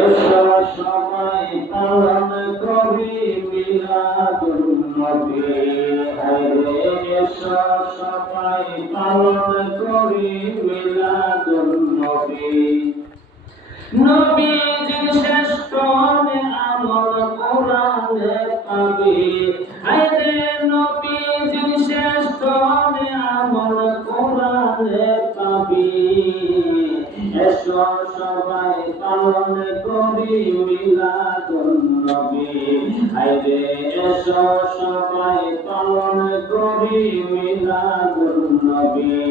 এসো সবাই পালন করি মিলাদুন নবী। হায়রে এসো সবাই পালন করি মিলাদুন নবী। নবীজির শ্রেষ্ঠ আমল কোরআনে পাবি। হায়রে নবীজির শ্রেষ্ঠ আমল কোরআনে পাবি। এসো সবাই পালন করি মিলাদুন নবী। হায়রে এসো সবাই পালন করি মিলাদুন নবী।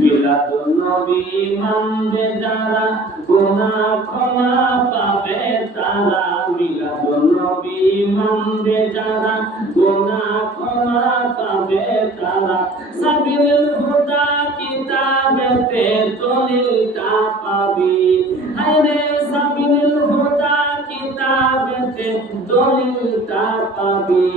মিলাদুন নবী মানবে যারা গুনাহ ক্ষমা পাবে তারা। মিলাদুন নবী মানবে যারা গুনাহ ক্ষমা পাবে তারা। সাবিলুল হুদা কিতাবেতে দলিলটা পাবি। হায়রে সাবিলুল হুদা কিতাবেতে দলিলটা পাবি।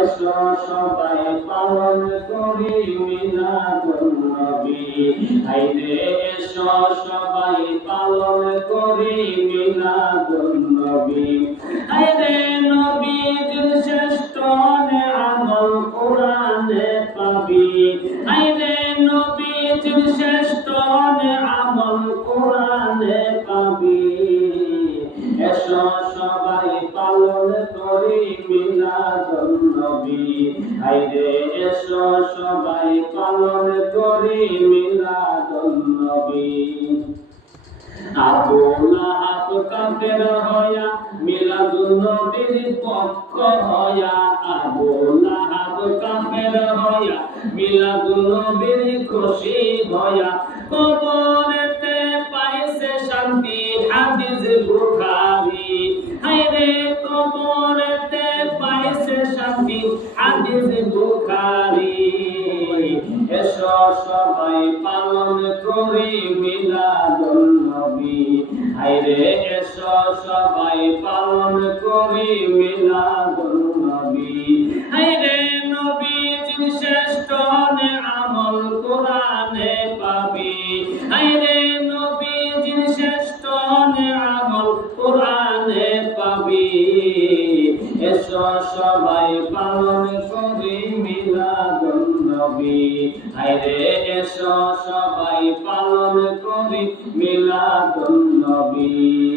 এসো সবাই পালন করি মিলাদুন নবী। হায়রে এসো সবাই পালন করি মিলাদুন নবী। হায়রে নবীজির শ্রেষ্ঠ আমল কোরআনে পাবি। হায়রে নবীজির শ্রেষ্ঠ আমল কোরআনে পাবি। এসো সবাই পালন করি মিলাদুন নবী। হায়রে এসো সবাই পালন করি মিলাদুন নবী। আবু লাহাব কাফের হয়া মিলাদুন নবীর পক্ষ হয়া। আবু লাহাব কাফের হয়া মিলাদুন নবীর খুশি হয়া। কবরেতে পাইছে শান্তি হাদিস বুখারী। হায়রে কবরেতে পাইছে শান্তি হাদিস বুখারী। এসো সবাই পালন করি মিলাদুন নবী। হায়রে এসো সবাই পালন করি মিলাদুন নবী। হায়রে নবীজির শ্রেষ্ঠ আমল কোরআনে পাবি। হায়রে নবীজির শ্রেষ্ঠ আমল কোরআনে পাবি। এসো সবাই পালন করি মিলাদুন নবী। হায়রে এসো সবাই পালন করি মিলাদুন নবী।